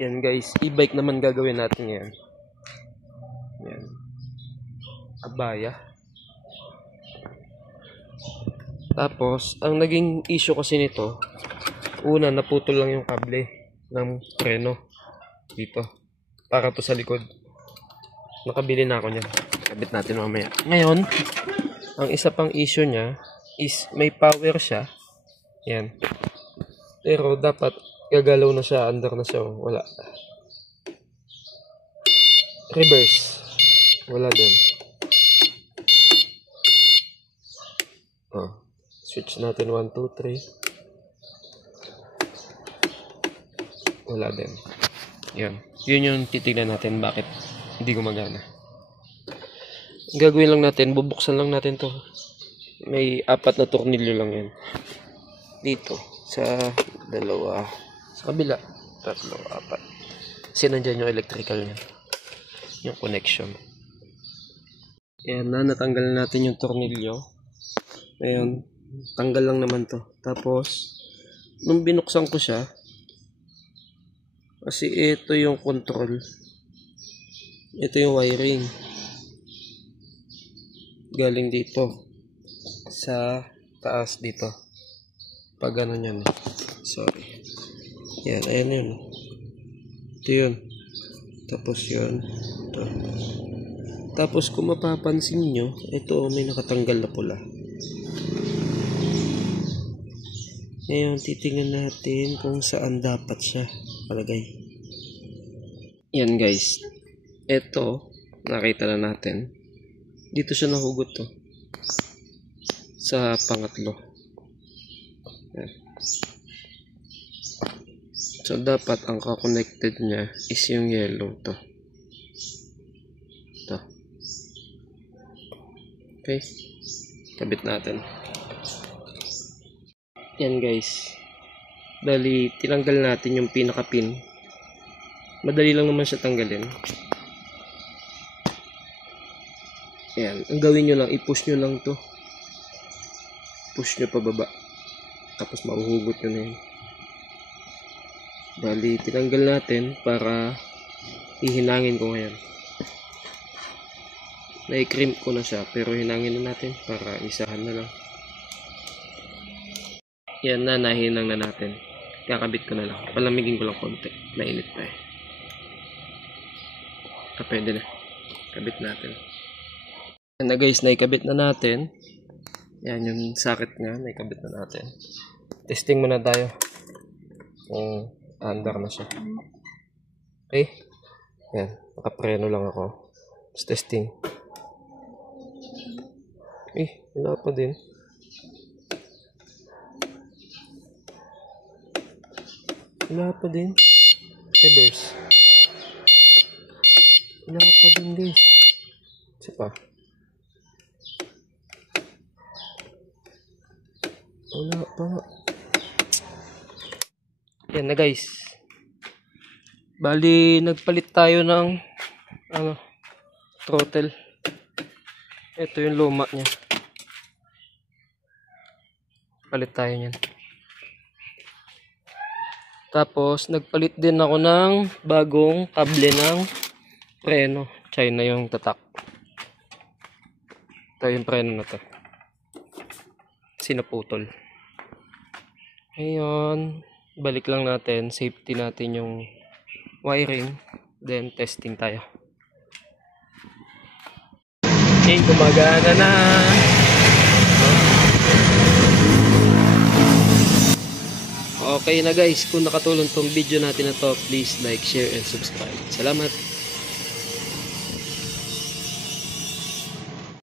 Yan guys, e-bike naman gagawin natin ngayon. Yan. Abaya. Tapos, ang naging issue kasi nito, una, naputol lang yung kable ng preno dito. Para to sa likod. Nakabili na ako niyan. Kabit natin mamaya. Ngayon, ang isa pang issue niya is may power siya. Yan. Pero dapat gagalaw na siya, under na siya. Wala. Reverse. Wala din. Switch natin 1, 2, 3. Wala din. Yan. Yun yung titignan natin bakit hindi gumagana. Gagawin lang natin, bubuksan lang natin to. May 4 na tornilyo lang yan. Dito. Sa dalawa. Sa kabila. 3, 4. Kasi nandyan yung electrical niya. Yung connection. Ayan na, natanggal natin yung tornilyo. Ayan. Tanggal lang naman to. Tapos, nung binuksan ko siya, kasi ito yung control. Ito yung wiring. Galing dito. Sa taas dito. Pag ano yan. Sorry. Yan, ayan yun. Ito yun. Tapos yun. Ito. Tapos kung mapapansin nyo, ito may nakatanggal na pula. Ngayon, titingnan natin kung saan dapat siya palagay. Yan guys. Ito, nakita na natin. Dito siya nahugot to. Sa pangatlo. Yan. So, dapat ang ka-connected niya is yung yellow to. Ito. Okay. Kabit natin. Yan guys. Bali, tinanggal natin yung pinaka-pin. Madali lang naman siya tanggalin. Yan. Ang gawin nyo lang, i-push nyo lang to. Push nyo pababa. Tapos mahuhugot nyo na yun. Bali, tinanggal natin para hihinangin ko ngayon. Na-crimp ko na siya, pero hinangin na natin para isahan na lang. Yan na, nahinang na natin. Kakabit ko na lang. Palamigin ko lang konti. Mainit pa eh. Pwede na. Kabit natin. Yan na guys, naikabit na natin. Yan yung socket nga, naikabit na natin. Testing muna tayo. Kung under na siya. Okay? Yan. Nakapreno lang ako. Tapos testing. Wala pa din. Wala pa din. Reverse. Wala pa din guys. Isa pa. Wala pa. Yan na guys. Bali, nagpalit tayo ng throttle. Ito yung luma niya. Palit tayo niyan. Tapos, nagpalit din ako ng bagong kable ng preno. China yung tatak. Ito yung preno na to. Sinaputol. Ngayon, balik lang natin. Safety natin yung wiring. Then, testing tayo. Okay, gumagana na. Okay na guys, kung nakatulong tong video natin na to, please like, share, and subscribe. Salamat!